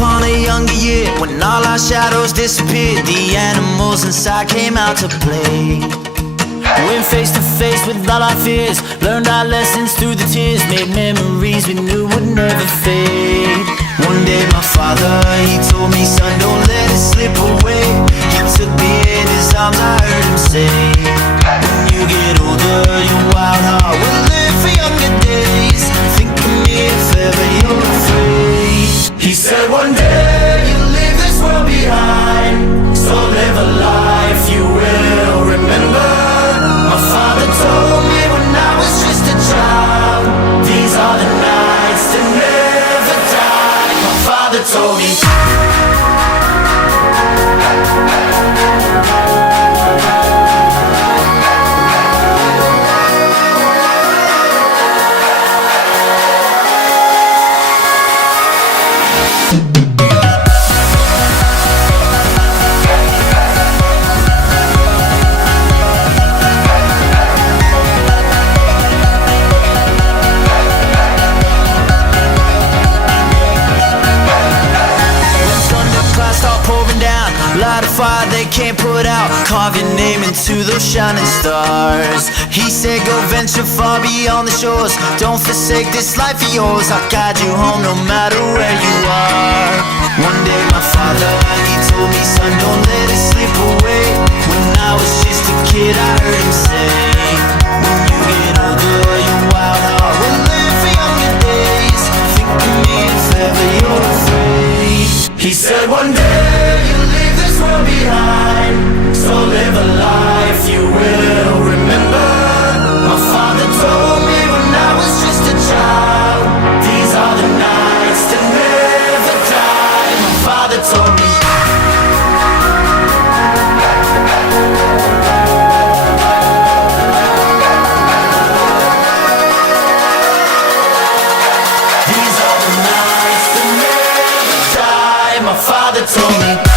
upon a younger year, when all our shadows disappeared, the animals inside came out to play. Went face to face with all our fears, learned our lessons through the tears, made memories we knew would never fade. One day my father, he told me, son, don't let it slip away. He took me in his arms, I heard him say, when you get older, your wild heart will live for younger days. Think of me if ever you're afraid. He said one day you'll leave this world behind, so live a life you will remember. My father told me when I was just a child, these are the nights that never die. My father told me. Light a fire they can't put out, carve your name into those shining stars. He said go venture far beyond the shores, don't forsake this life of yours. I'll guide you home no matter where you are. One day my father, he told me, son, don't let it slip away. When I was just a kid I heard him say, when you get older your wild heart will live for younger days. Think of me if ever you're afraid. He said one day you'll leave this world behind, so live a life you will remember. My father told me when I was just a child, these are the nights that never die. My father told me. These are the nights that never die. My father told me.